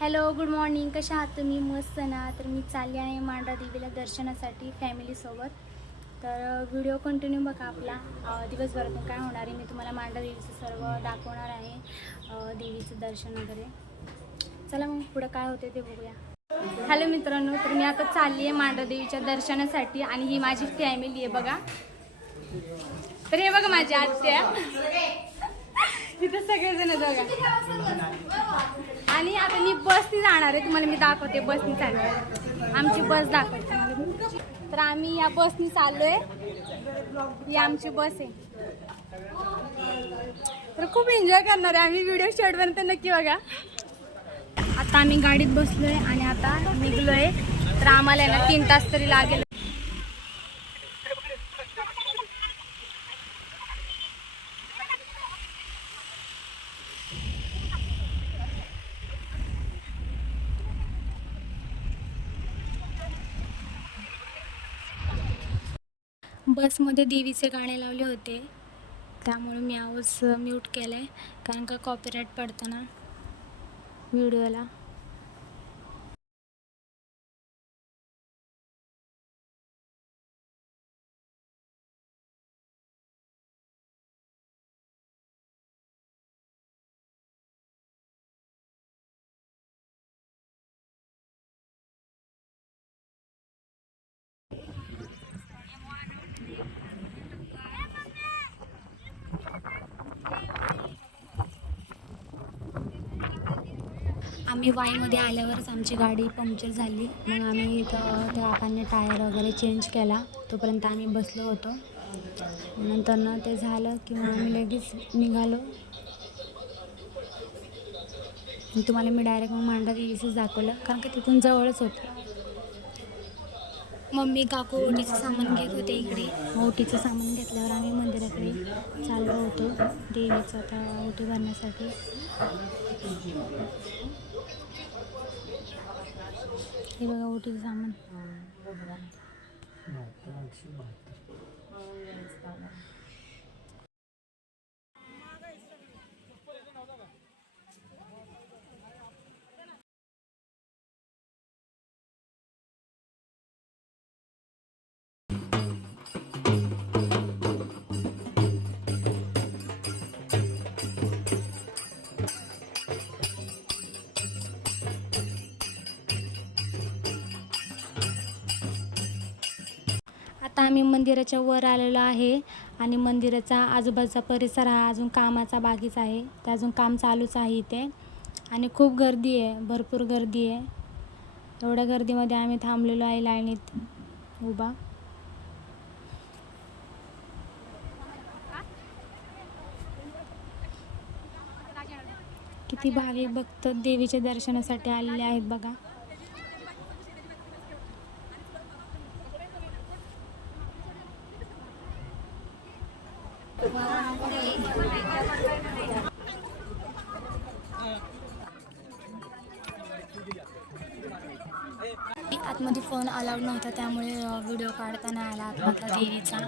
Hello good morning कशा आहात तुम्ही? मस्त ना. तर मी चालली आहे मांडा देवीला दर्शनासाठी फॅमिलीसोबत तर व्हिडिओ कंटिन्यू बघा आपला. दिवसभर दिवसभरातून काय होणार आहे? मी तुम्हाला मांडा देवीचं सर्व दाखवणार आहे. देवीचं दर्शन वगैरे. चला मग पुढं काय होते ते बघूया. हॅलो मित्रांनो. तर मी आता चालली आहे मांडा देवीच्या दर्शनासाठी आणि ही माझी फॅमिली आहे बघा. तर हे बघा माझी आत्या. सगळेजण बघा आणि आता मी बसनी जाणार आहे तुम्हाला मी दाखवते बसनी चाललोय आमची बस दाखवते. तर आम्ही या बसनी चाललोय. ही आमची बस आहे. तर खूप एन्जॉय करणार आहे आम्ही व्हिडिओ शेवटपर्यंत नक्की बघा. आता आम्ही गाडीत बसलोय आणि आता निघलोय. तर आम्हाला आहे ना तीन तास तरी लागेल. बसमध्ये देवीचे गाणे लावले होते. त्यामुळे मी आवाज म्यूट केला आहे कारण का कॉपीराईट पडतं ना व्हिडिओला आम्ही वाईमध्ये आल्यावरच आमची गाडी पंक्चर झाली. मग आम्ही इथं त्या काकांनी टायर वगैरे चेंज केला. तोपर्यंत आम्ही बसलो होतो. नंतर ना ते झालं किंवा आम्ही लगेच निघालो. तुम्हाला मी डायरेक्ट मग मांडा देवीचंच दाखवलं. कारण की तिथून जवळच होतं. मम्मी काकू ओटीचं सामान घेत होते इकडे. मग ओटीचं सामान घेतल्यावर आम्ही मंदिराकडे चाललो होतो. देवीचं आता ओटी भरण्यासाठी. हे बघा ओटीचं सामान आता आम्ही मंदिराच्या वर आलेलो आहे आणि मंदिराचा आजूबाजूचा परिसर हा अजून कामाचा बाकीच आहे. ते अजून काम चालूच आहे इथे. आणि खूप गर्दी आहे भरपूर गर्दी आहे. एवढ्या गर्दीमध्ये आम्ही थांबलेलो आहे लाईनीत उभा. किती भाविक भक्त देवीच्या दर्शनासाठी आलेले आहेत बघा. फोन अलाउड नव्हता त्यामुळे व्हिडिओ काढता नाही आला आत्महत्या देवीचा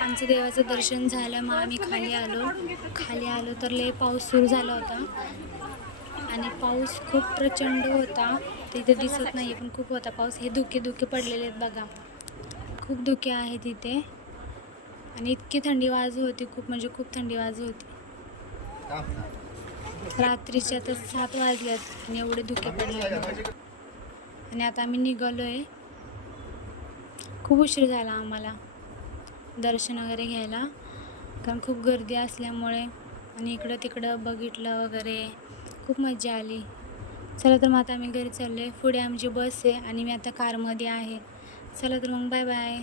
आमचं देवाचं दर्शन झालं मग आम्ही खाली आलो. खाली आलो तर लय पाऊस सुरू झाला होता. आणि पाऊस खूप प्रचंड होता. तिथे दिसत नाही पण खूप होता पाऊस. हे धुके धुके पडलेले आहेत बघा. खूप धुके आहेत तिथे आणि इतकी थंडी वाज होती खूप म्हणजे खूप थंडी वाज होती. रात्रीच्या तर सात वाजल्यात आणि एवढे धुके पडले आणि आता आम्ही निघालो आहे खूप उशीर झाला आम्हाला दर्शन वगैरे घ्यायला कारण खूप गर्दी असल्यामुळे आणि इकडं तिकडं बघितलं वगैरे खूप मजा आली. चला तर मग आता आम्ही घरी चाललो आहे पुढे आमची बस आहे आणि मी आता कारमध्ये आहे. चला तर मग बाय बाय